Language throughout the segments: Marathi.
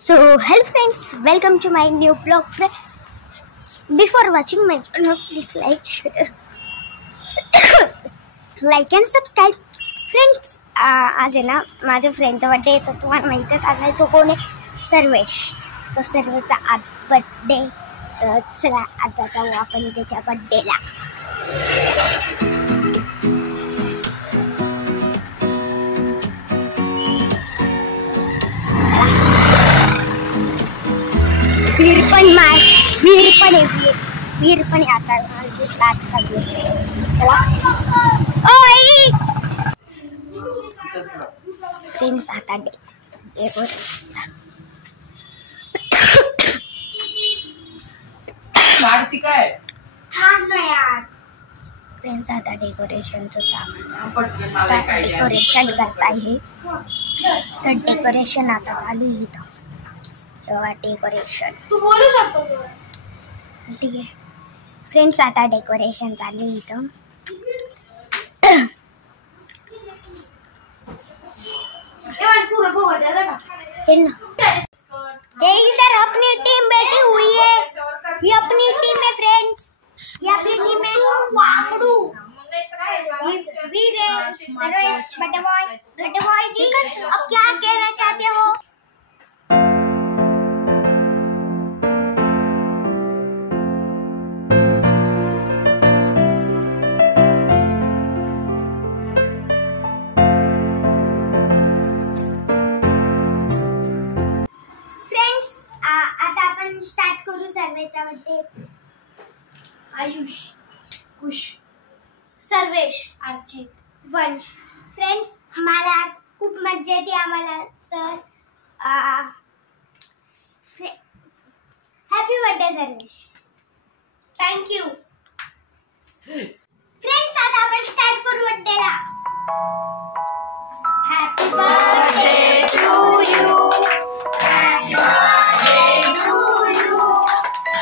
So hello friends, welcome to my new blog. Before watching my channel, please like, share, like and subscribe. Friends, आज है ना माझ्या फ्रेंडचा बर्थडे आहे. तर तुम्हाला माहितीच असेल तो कोण आहे, सर्वेश. तो सर्वेचा आज बर्थडे. तर चला आता जाऊ आपण त्याच्या बर्थडेला. वीर पण आता स्टार्ट करते. फ्रेंड्स आता फ्रेंड्स आता डेकोरेशनचं सामान डेकोरेशन करत आहे. तर डेकोरेशन आता चालू आहे इथं. डेकोरेशन तू बोलू शकतो. ठीक आहे फ्रेंड्स, आता डेकोरेशन चालू आहे इथं. इधर अपनी टीम बैठी हुई है. ये अपनी टीम है फ्रेंड्स. ये अपनी टीम है. वीर है, सर्वेश, बड़े बॉय जी. अब क्या कहना चाहते हो? स्टार्ट करू सर्वेचा बर्थडे. आयुष, कुश, सर्वेश, अर्चित, वंश. फ्रेंड्स मला खूप मजा येते आम्हाला. तर happy birthday Sarvesh. Thank you. Friends आता आपण स्टार्ट करू बर्थडेला. Happy birthday to you. Happy birthday to you.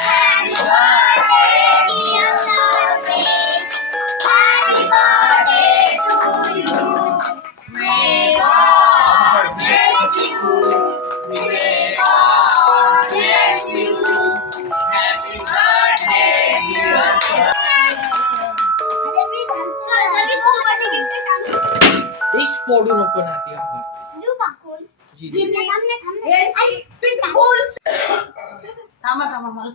Happy birthday dear Sarvesh. Happy birthday to you. May God bless you. May God bless you. Happy birthday dear Sarvesh. इस फोडू नको ना ती आपण देऊ टाकून. जी थांब. थांबा मला